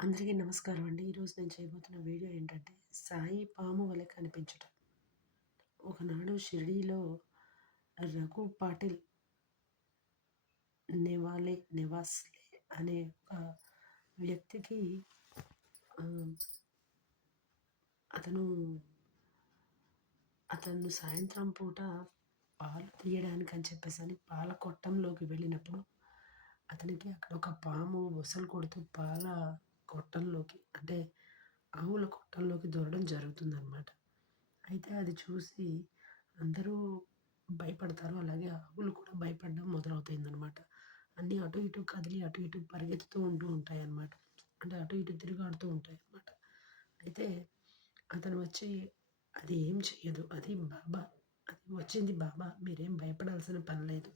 అందరికీ నమస్కారం అండి. ఈరోజు నేను చేయబోతున్న వీడియో ఏంటంటే, సాయి పాము వలె కనిపించుట. ఒకనాడు షిరిడీలో రఘు పాటిల్ నివాస్‌లే అనే ఒక వ్యక్తికి ఆహ్, అతను అతను సాయంత్రం పూట పాలు తీయడానికని చెప్పేసని పాల కొట్టంలోకి వెళ్ళినప్పుడు, అతనికి అక్కడ ఒక పాము బుసలు కొడుతూ పాల కొట్టంలోకి అంటే ఆవుల కొట్టంలోకి దూరడం జరుగుతుందనమాట. అయితే అది చూసి అందరూ భయపడతారు. అలాగే ఆవులు కూడా భయపడడం మొదలవుతాయిందనమాట. అన్నీ అటు ఇటు కదిలి, అటు ఇటు పరిగెత్తుతూ ఉంటాయన్నమాట. అంటే అటు ఇటు తిరుగాడుతూ ఉంటాయన్నమాట. అయితే అతను వచ్చి అది ఏం చెయ్యదు. అది బాబా. అది వచ్చింది బాబా. మీరేం భయపడాల్సిన పని లేదు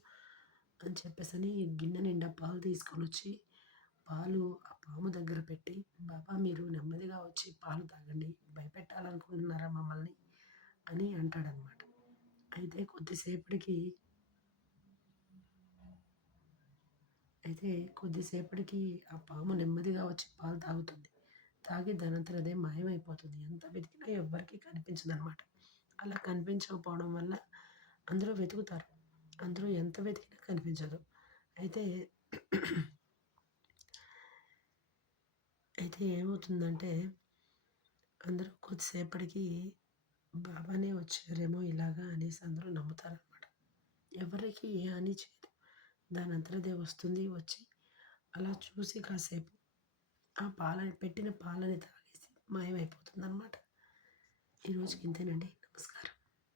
అని చెప్పేసని గిన్నె నిండా పాలు తీసుకొనొచ్చి, పాలు ఆ పాము దగ్గర పెట్టి, బాబా మీరు నెమ్మదిగా వచ్చి పాలు తాగండి. భయపెట్టాలనుకుంటున్నారా మమ్మల్ని అని అంటాడనమాట. అయితే కొద్దిసేపటికి ఆ పాము నెమ్మదిగా వచ్చి పాలు తాగుతుంది. తాగి దానంతట అదే మాయమైపోతుంది. ఎంత వెతికినా ఎవ్వరికీ కనిపించదనమాట. అలా కనిపించకపోవడం వల్ల అందరూ వెతుకుతారు. అందరూ ఎంత వెతికినా కనిపించదు. అయితే అయితే ఏమవుతుందంటే అందరూ కొద్దిసేపటికి బాబానే వచ్చారేమో ఇలాగా అనేసి అందరూ నమ్ముతారనమాట. ఎవరికీ ఏ హాని చేయదు. దానంతట అదే వస్తుంది. వచ్చి అలా చూసి కాసేపు ఆ పాలని పెట్టిన పాలని తాగేసి మాయమైపోతుందనమాట. ఈరోజుకి ఇంతేనండి. నమస్కారం.